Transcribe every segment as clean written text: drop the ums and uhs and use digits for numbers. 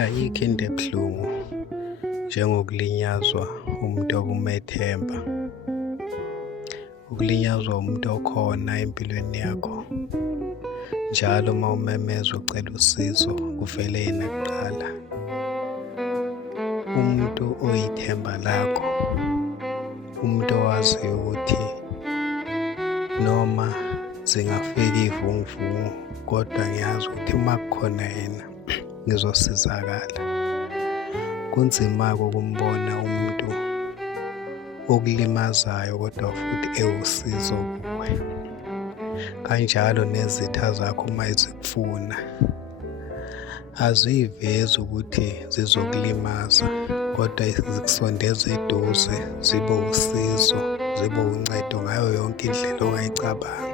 Ayikho into ebuhlungu njengokulinyazwa umuntu okumethemba. Ukulinyazwa umuntu okhona empilweni yakho. Njalo uma umemeza ucela usizo kuvele yena kuqala. Umuntu oyithemba lakho, umuntu owaziyo ukuthi noma zingafika iy'vunguvungu kodwa ngiyazi ukuthi uma kukhona yena ngizosizakala. Kunzima-ke ukumbona umuntu okulimazayo kodwa futhi ewusizo kuwe. Kanjalo nezitha zakho uma zikufuna aziyivezi ukuthi zizokulimaza kodwa zikusondeza eduze, zibe usizo, zibe uncedo ngayo yonke indlela ongayicabanga.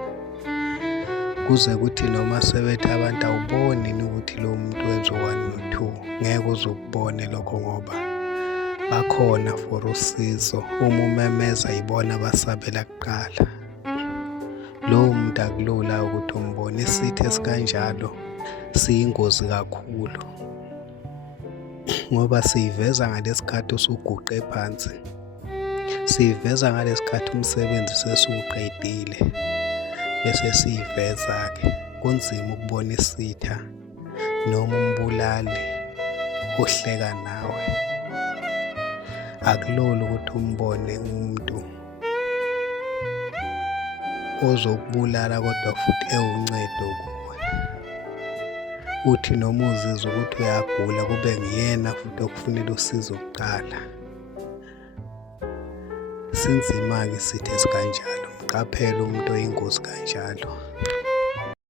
Kuze kuthi noma sebethi abantu awuboni ukuthi lo muntu wenza 1 no 2, ngeke uze ukubone lokho ngoba bakhona for usizo. Uma umemeza yibona abasabela kuqala. Lowo muntu akulula ukuthi umbone. Isitho esikanjalo siyingozi kakhulu ngoba siyiveza ngalesikhathi usuguqe phansi, siyiveza ngalesikhathi umsebenzi sesuwuqedile, bese siyiveza-ke. Kunzima ukubona isitha noma umbulali uhleka nawe. Akulula ukuthi umbone umuntu ozokubulala kodwa futhi ewuncedo kuwe. Uthi noma uzizwa ukuthi uyagula kube nguyena futhi okufunela usizo kuqala. Sinzima-ke isitho esikanjalo. Mqaphele umuntu oyingozi kanjalo.